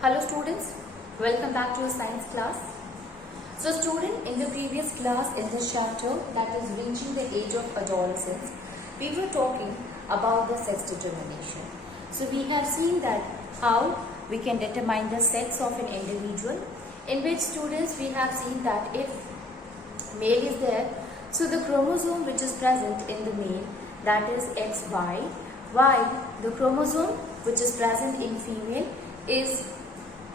Hello students, welcome back to your science class. So student, in the previous class in this chapter, that is reaching the age of adolescence, we were talking about the sex determination. So we have seen that how we can determine the sex of an individual, in which students we have seen that if male is there, so the chromosome which is present in the male, that is XY, while the chromosome which is present in female is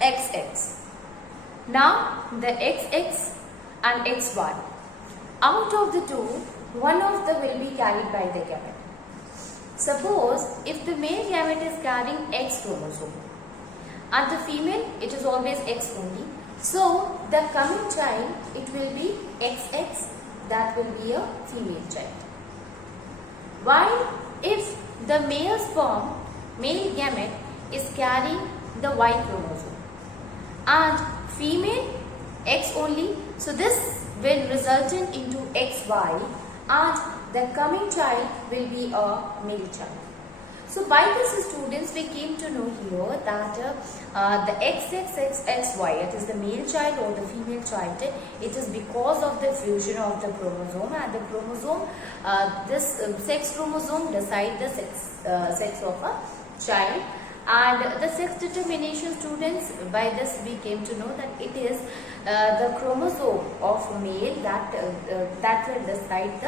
XX. Now the XX and XY, out of the two, one of them will be carried by the gamete. Suppose if the male gamete is carrying X chromosome and the female, it is always X only. So the coming child, it will be XX, that will be a female child. While if the male sperm, male gamete is carrying the Y chromosome and female X only, so this will result into XY and the coming child will be a male child. So by this students, we came to know here that the XXXY, it is the male child or the female child, it is because of the fusion of the chromosome, and the chromosome, this sex chromosome decides the sex of a child. And the sex determination students, by this we came to know that it is the chromosome of male that will decide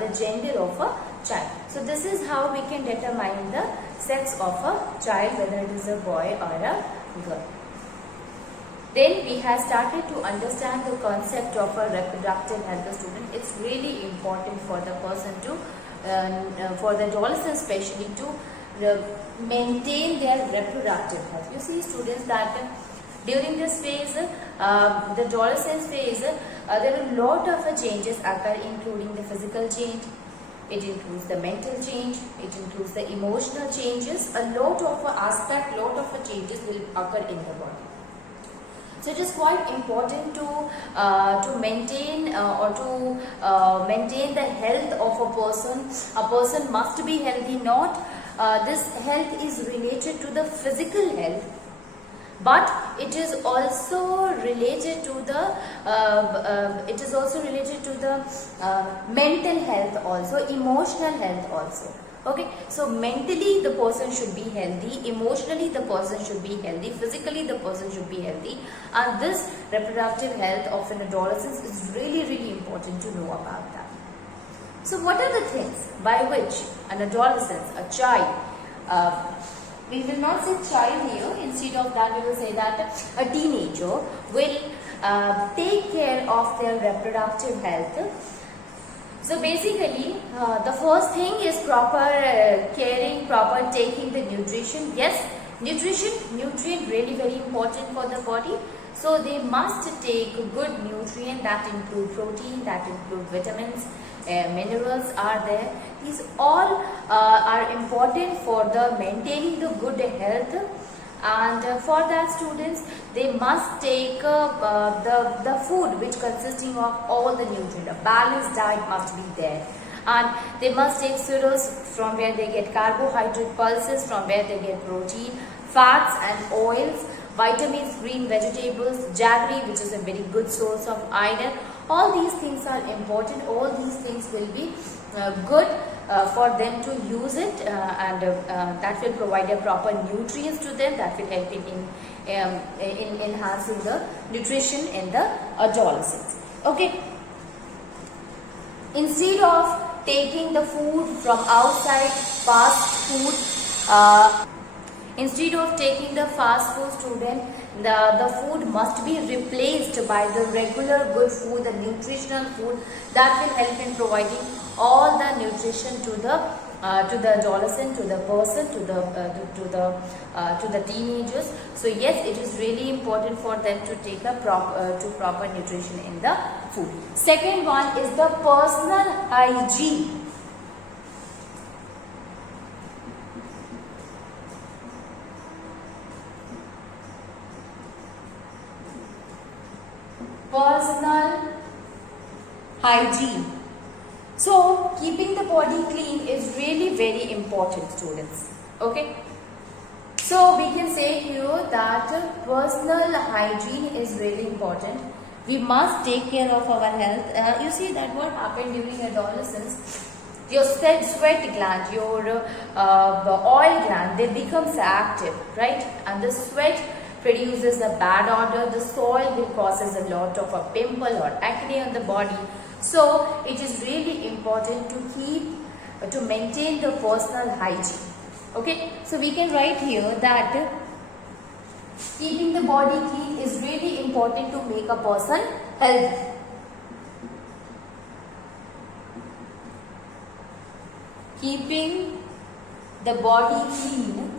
the gender of a child. So this is how we can determine the sex of a child, whether it is a boy or a girl. Then we have started to understand the concept of a reproductive health student. It's really important for the person to, for the adolescent especially, to maintain their reproductive health. You see students that during this phase, the adolescence phase, there are a lot of changes occur, including the physical change, it includes the mental change, it includes the emotional changes, a lot of aspect, lot of changes will occur in the body. So it is quite important to maintain or to maintain the health of a person. A person must be healthy. Not this health is related to the physical health, but it is also related to the mental health also, emotional health also. Okay, so mentally the person should be healthy, emotionally the person should be healthy, physically the person should be healthy, and this reproductive health of an adolescent is really important to know about that. So what are the things by which an adolescent, a child, we will not say child here, instead of that we will say that a teenager will take care of their reproductive health. So basically the first thing is proper caring, proper taking the nutrition. Yes, nutrient really very important for the body. So they must take good nutrient that include protein, that include vitamins, minerals are there. These all are important for the maintaining the good health, and for that students, they must take the food which consisting of all the nutrients. A balanced diet must be there, and they must take cereals from where they get carbohydrate, pulses from where they get protein, fats and oils, vitamins, green vegetables, jaggery, which is a very good source of iron. All these things are important. All these things will be good for them to use it, and that will provide a proper nutrients to them, that will help in enhancing the nutrition in the adolescents. Okay, instead of taking the food from outside, fast food, instead of taking the fast food student, the food must be replaced by the regular good food, the nutritional food that will help in providing all the nutrition to the adolescent, to the person, to the teenagers. So yes, it is really important for them to take a proper nutrition in the food. Second one is the personal hygiene. Personal hygiene. So keeping the body clean is really very important, students. Okay. So we can say here that personal hygiene is really important. We must take care of our health. You see that what happened during adolescence, your sweat gland, your the oil gland, they becomes active, right? And the sweat produces a bad odor. The soil will causes a lot of a pimple or acne on the body. So it is really important to maintain the personal hygiene. Okay, so we can write here that keeping the body clean is really important to make a person healthy. Keeping the body clean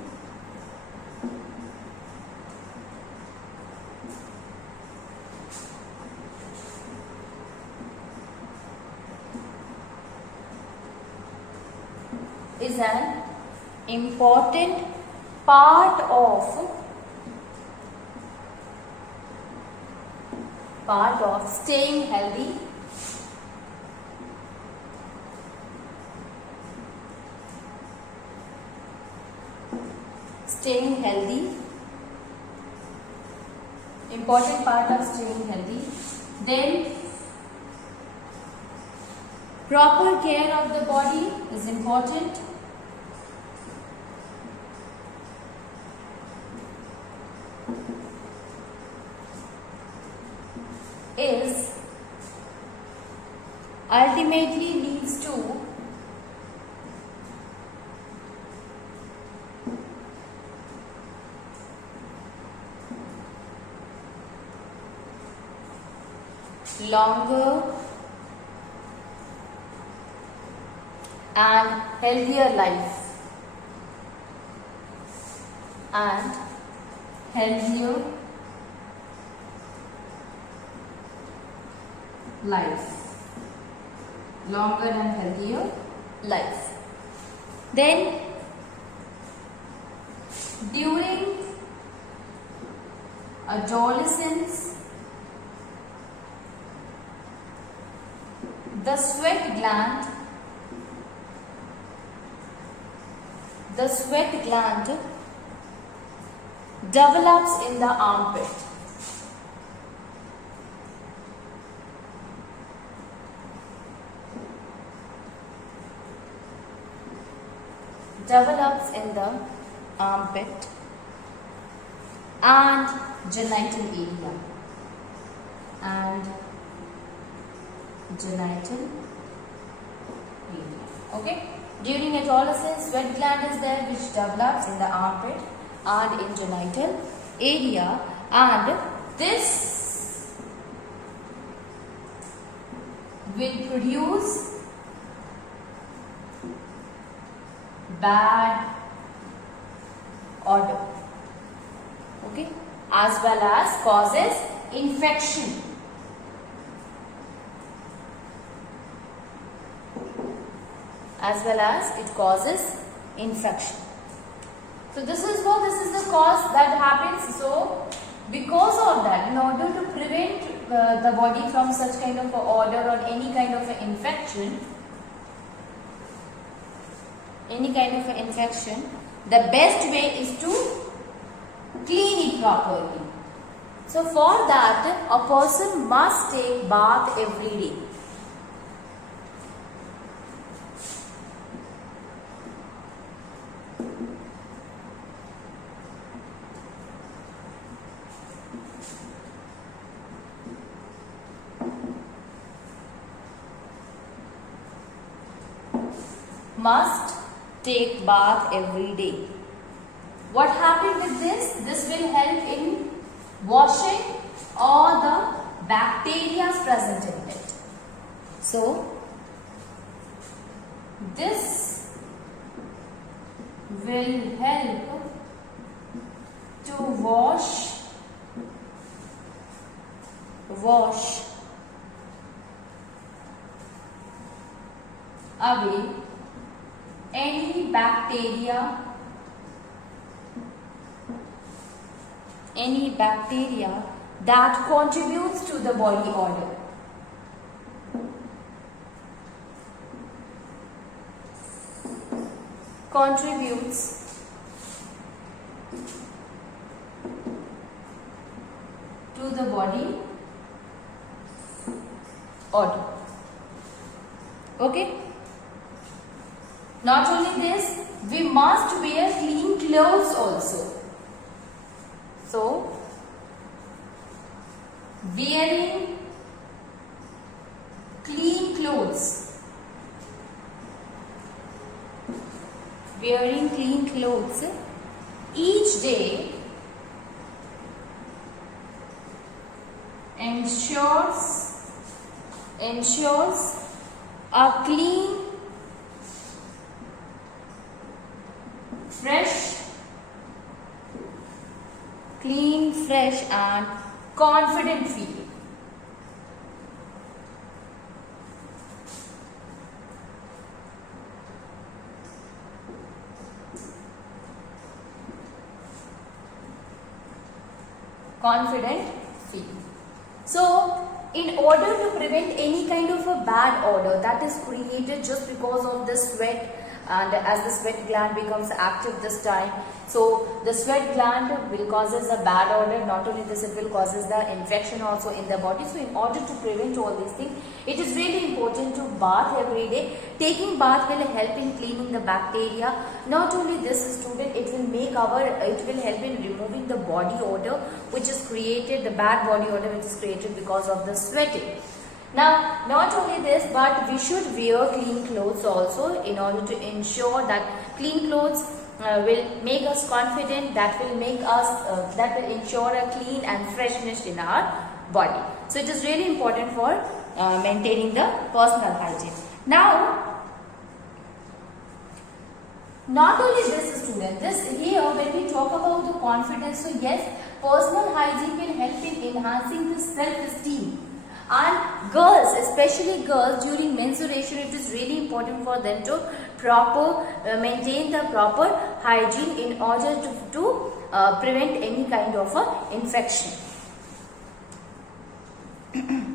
is an important part of staying healthy. Staying healthy, important part of staying healthy. Then proper care of the body is important. Is ultimately leads to longer and healthier life. And healthier life. Longer and healthier life. Then during adolescence, the sweat gland develops in the armpit. Develops in the armpit and genital area. Okay. During adolescence, sweat gland is there which develops in the armpit and in genital area, and this will produce bad odor, okay, as well as causes infection. As well as it causes infection. So this is the cause that happens. So because of that, in order to prevent the body from such kind of a odor or any kind of an infection, the best way is to clean it properly. So for that, a person must take bath every day. Must take bath every day. What happened with this? This will help in washing all the bacteria present in it. So this will help to wash away any bacteria that contributes to the body odor. Contributes to the body odor. Okay. Not only this, we must wear clean clothes also. So, wearing clean clothes. Wearing clean clothes each day ensures a clean, fresh and confident feeling. Confident feeling. So, in order to prevent any kind of a bad odor that is created just because of the sweat, and as the sweat gland becomes active this time, so the sweat gland will causes a bad odor. Not only this, it will causes the infection also in the body. So in order to prevent all these things, it is really important to bath every day. Taking bath will help in cleaning the bacteria. Not only this, student, it will help in removing the body odor which is created, the bad body odor which is created because of the sweating. Now, not only this, but we should wear clean clothes also in order to ensure that clean clothes will make us confident, that will ensure a clean and freshness in our body. So, it is really important for maintaining the personal hygiene. Now, not only this, student, when we talk about the confidence, so yes, personal hygiene will help in enhancing the self-esteem. And girls, especially girls, during menstruation, it is really important for them to maintain the proper hygiene in order to prevent any kind of infection.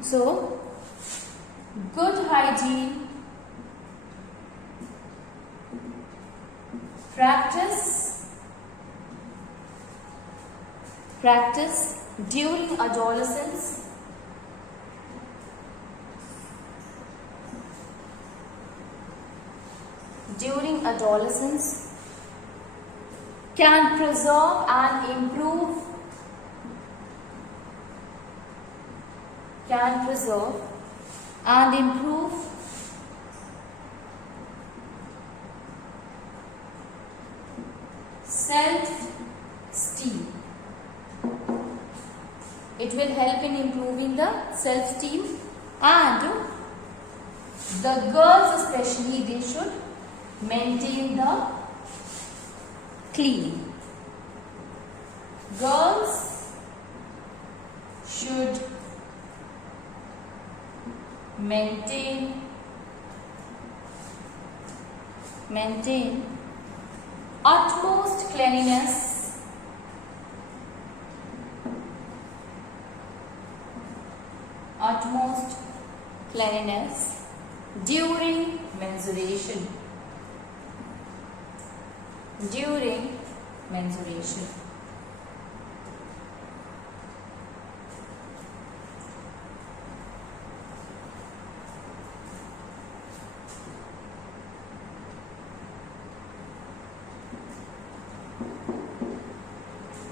So, good hygiene practice during adolescence can preserve and improve self-esteem. It will help in improving the self-esteem, and the girls especially, they should maintain the clean. Girls should maintain utmost cleanliness during menstruation.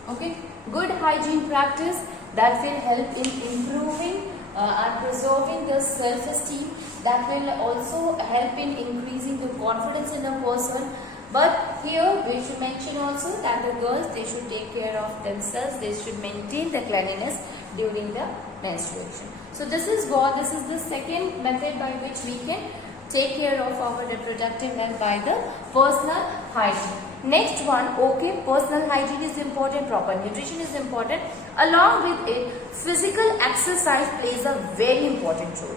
Okay, good hygiene practice that will help in improving and preserving the self-esteem, that will also help in increasing the confidence in a person. But here we should mention also that the girls, they should take care of themselves, they should maintain the cleanliness during the menstruation. So this is the second method by which we can take care of our reproductive health, by the personal hygiene. Next one, okay, personal hygiene is important, proper nutrition is important. Along with it, physical exercise plays a very important role.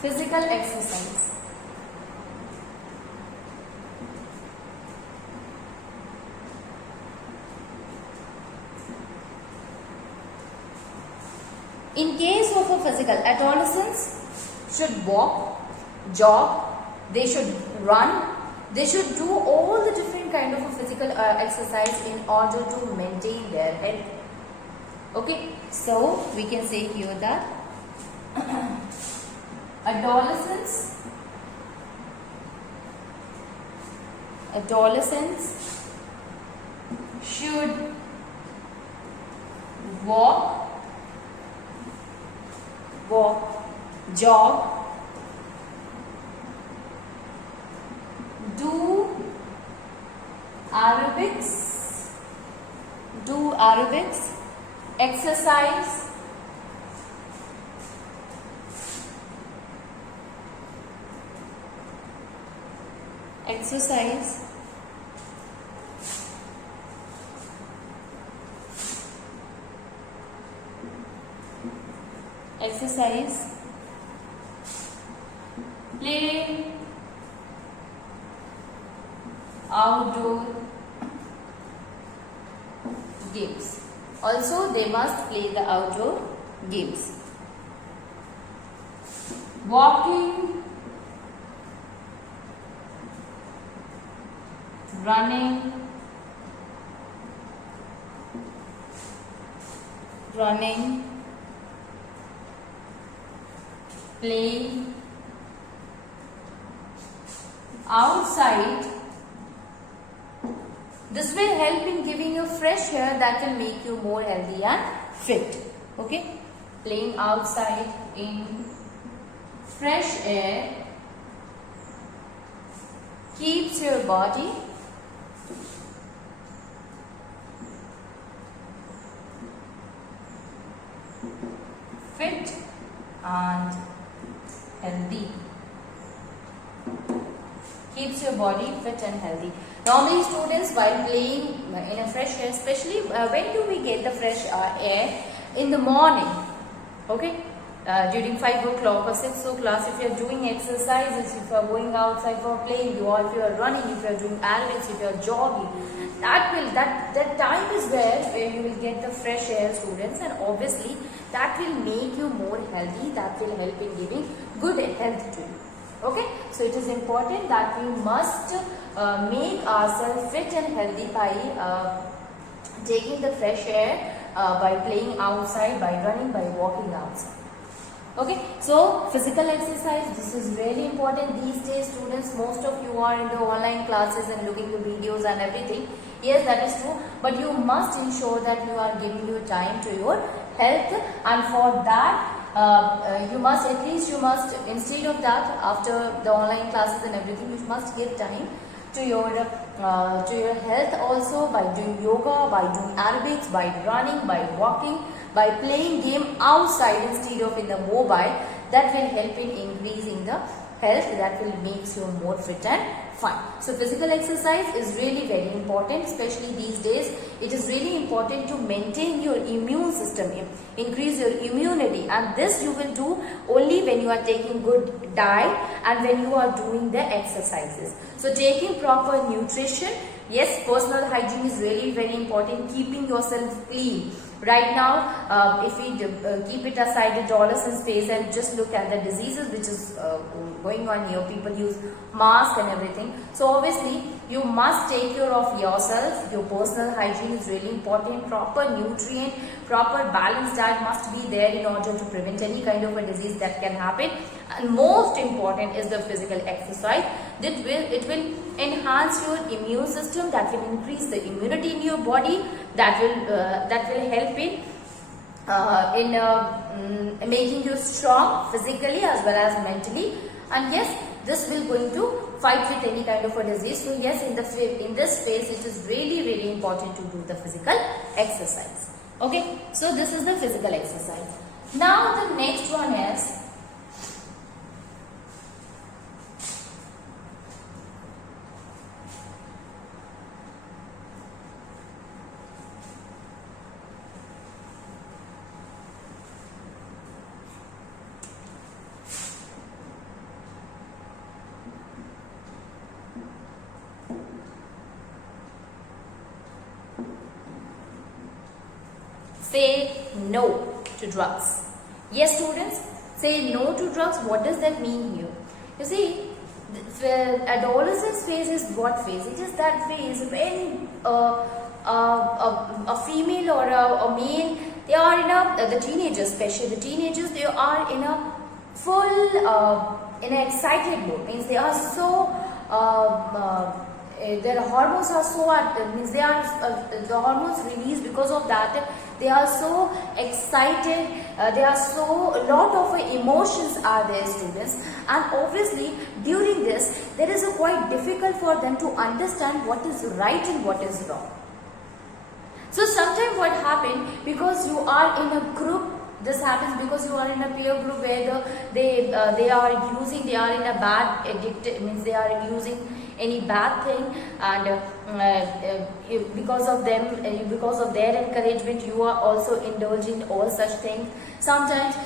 Physical exercise. In case of a physical, adolescents should walk, jog, they should run, they should do all the different kind of a physical exercise in order to maintain their health. Okay, so we can say here that adolescents should walk, jog, do aerobics, exercise, play outdoor games. Also, they must play the outdoor games. Walking, running, playing outside. This will help in giving you fresh air that will make you more healthy and fit. Okay, playing outside in fresh air keeps your body fit and healthy. Keeps your body fit and healthy. Normally students, while playing in a fresh air, especially when do we get the fresh air? In the morning. Okay, during 5 o'clock or 6 o'clock, if you are doing exercises, if you are going outside for playing, or if you are running, if you are doing aerobics, if you are jogging, that time is where you will get the fresh air, students, and obviously that will make you more healthy. That will help in giving good health to you. Okay, so it is important that we must make ourselves fit and healthy by taking the fresh air, by playing outside, by running, by walking outside. Okay, so physical exercise, this is really important these days, students. Most of you are in the online classes and looking at videos and everything. Yes, that is true, but you must ensure that you are giving your time to your health, and for that you must instead of that, after the online classes and everything, you must give time to your health also, by doing yoga, by doing aerobics, by running, by walking, by playing game outside instead of in the mobile. That will help in increasing the health, that will make you more fit and fine. So physical exercise is really very important, especially these days. It is really important to maintain your immune system, increase your immunity, and this you will do only when you are taking good diet and when you are doing the exercises. So taking proper nutrition, yes, personal hygiene is really very important, keeping yourself clean. Right now, if we keep it aside, the adolescent space, and just look at the diseases which is going on here, people use mask and everything. So obviously, you must take care of yourself. Your personal hygiene is really important. Proper nutrient, proper balanced diet must be there in order to prevent any kind of a disease that can happen. And most important is the physical exercise. It will enhance your immune system. That will increase the immunity in your body. That will help in making you strong physically as well as mentally. And yes, this will going to fight with any kind of a disease. So yes, in this phase, it is really important to do the physical exercise. Okay, so this is the physical exercise. Now the next one is say no to drugs. Yes, students, say no to drugs. What does that mean here? You see, adolescence phase is what phase? It is that phase when a female or a male, they are in the teenagers, especially the teenagers, they are in a full, in an excited mood. Means they are so, their hormones are so, means they are, the hormones released because of that. They are so excited, they are so, a lot of emotions are there, students, and obviously during this there is a quite difficult for them to understand what is right and what is wrong. So sometimes what happens, because you are in a group, this happens because you are in a peer group where they are in a bad addicted, means they are using any bad thing, and because of them, because of their encouragement, you are also indulging all such things. Sometimes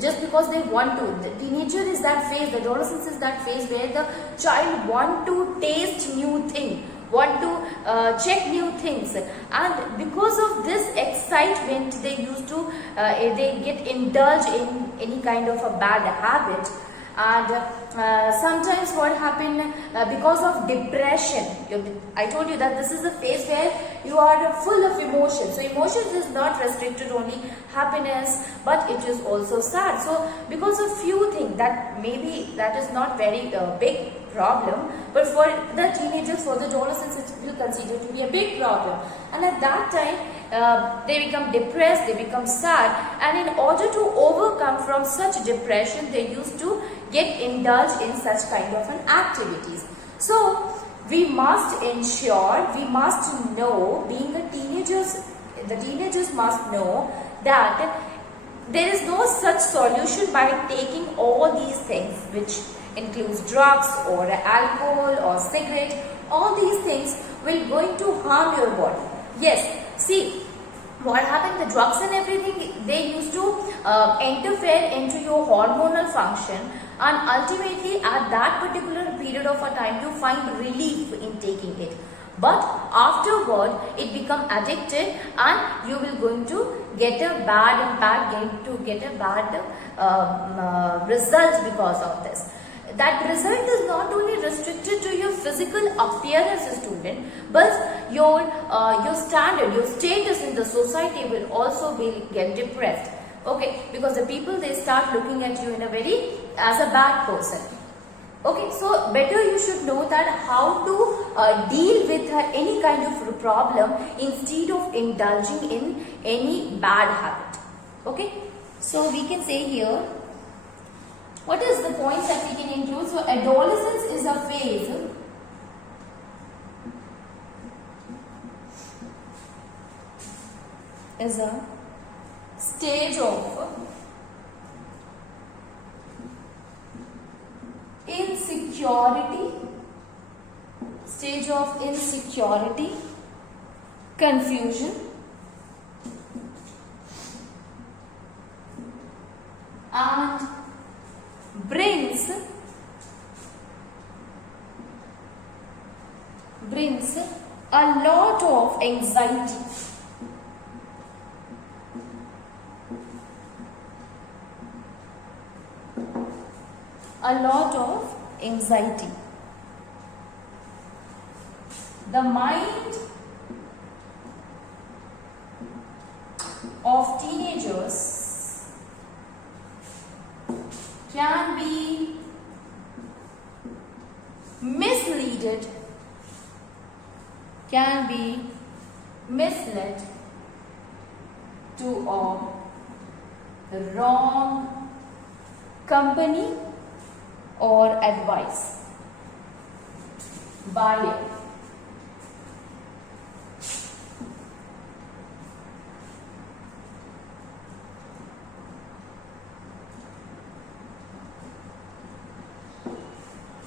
just because they want to, the teenager is that phase, the adolescence is that phase where the child want to taste new thing, want to check new things, and because of this excitement they used to they get indulged in any kind of a bad habit. And sometimes what happen, because of depression, I told you that this is the phase where you are full of emotions. So emotions is not restricted only happiness, but it is also sad. So because of few things, that maybe that is not very big problem, but for the teenagers, for the adolescents, it will consider to be a big problem. And at that time they become depressed, they become sad, and in order to overcome from such depression, they used to get indulged in such kind of an activities. So we must ensure, we must know, being a teenagers, the teenagers must know that there is no such solution by taking all these things, which includes drugs or alcohol or cigarette. All these things will going to harm your body. Yes, see what happened, the drugs and everything, they used to interfere into your hormonal function, and ultimately at that particular period of a time you find relief in taking it, but afterward it become addicted, and you will going to get a bad impact, going to get a bad results because of this. That result is not only restricted to your physical appearance, student, but your standard, your status in the society will also get depressed. Okay, because the people, they start looking at you in a very as a bad person. Okay, so better you should know that how to deal with any kind of problem instead of indulging in any bad habit. Okay, so we can say here, what is the points that we can include? So adolescence is a phase is a stage of insecurity, confusion, and brings a lot of anxiety. The mind of teenagers can be misled to a wrong company or advice by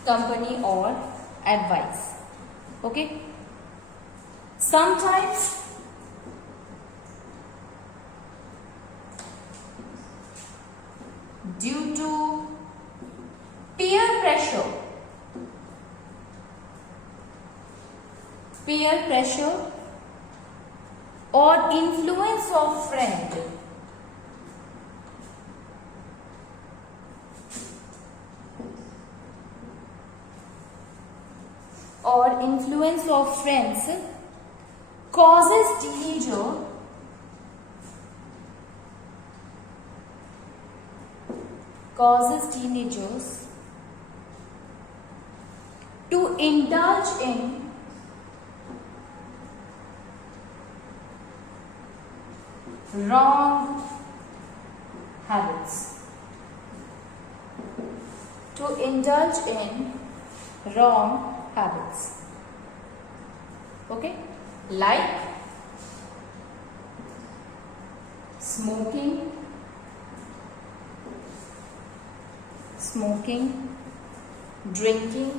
company or advice. Okay, sometimes due to peer pressure or influence of friend, influence of friends causes teenagers to indulge in wrong habits. To indulge in wrong habits. Okay? Like smoking, drinking,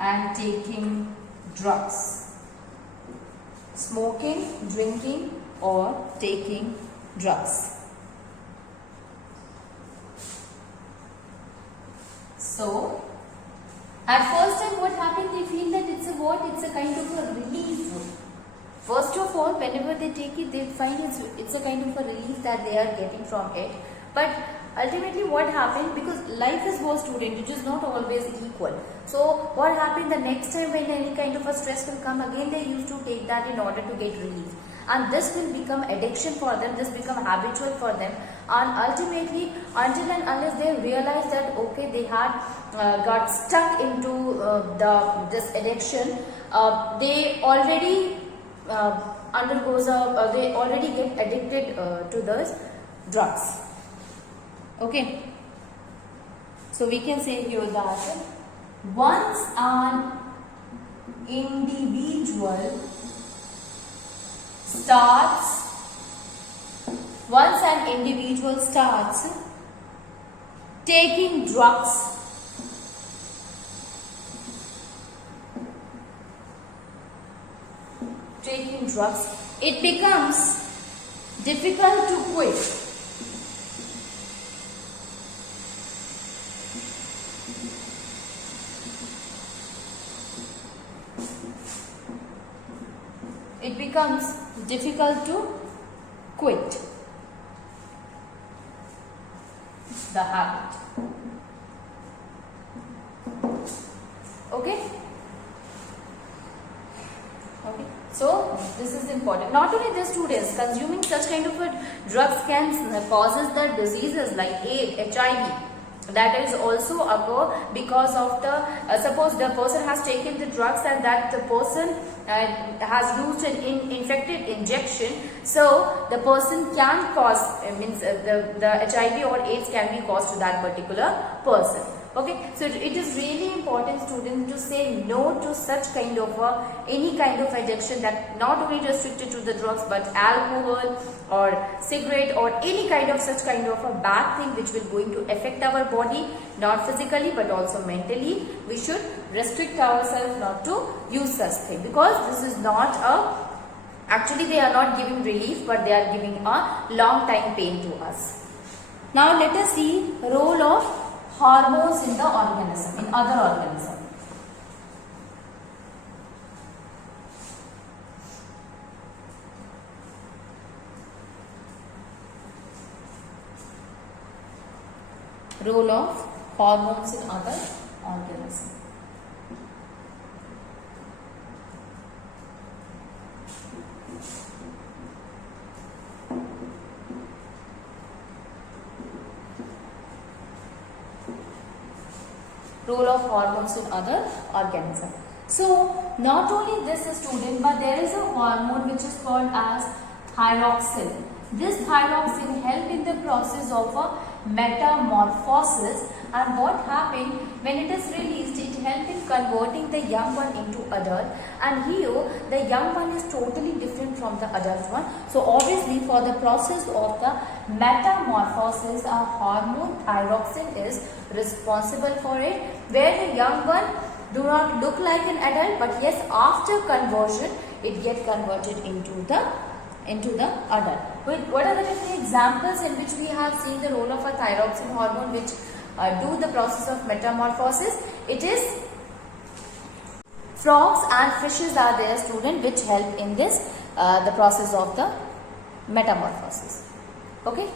and taking drugs. Smoking, drinking, or taking drugs. So, at first time what happened, they feel that it's a kind of a relief. First of all, whenever they take it, they find it's a kind of a relief that they are getting from it. But ultimately what happened, because life is for student, it is not always equal. So what happened, the next time when any kind of a stress will come, again they used to take that in order to get relief. And this will become addiction for them, this become habitual for them, and ultimately until and unless they realize that okay, they had got stuck into this addiction, they already they already get addicted to those drugs. Okay, so we can say here that once an individual starts taking drugs, it becomes difficult to quit. It becomes difficult to quit the habit. Okay? Okay. So this is important. Not only the students, consuming such kind of a drugs can causes the diseases like AIDS, HIV. That is also occur because of the suppose the person has taken the drugs and that the person has used an infected injection, so the person can cause the HIV or AIDS can be caused to that particular person. Okay, so it is really important, students, to say no to such kind of any kind of addiction that not only restricted to the drugs but alcohol or cigarette or any kind of such kind of a bad thing which will going to affect our body, not physically but also mentally. We should restrict ourselves not to use such thing, because this is not actually they are not giving relief but they are giving a long time pain to us. Now let us see role of hormones in the organism, in other organism. Role of hormones in other organism. Role of hormones in other organisms. So not only this student, but there is a hormone which is called as thyroxine. This thyroxine help in the process of a metamorphosis, and what happened when it is released, it help in converting the young one into adult, and here the young one is totally different from the adult one. So obviously for the process of the metamorphosis, a hormone thyroxine is responsible for it, where the young one do not look like an adult, but yes, after conversion it get converted into the adult. What are the different examples in which we have seen the role of a thyroxine hormone which do the process of metamorphosis? It is frogs and fishes are there, student, which help in this the process of the metamorphosis. Okay,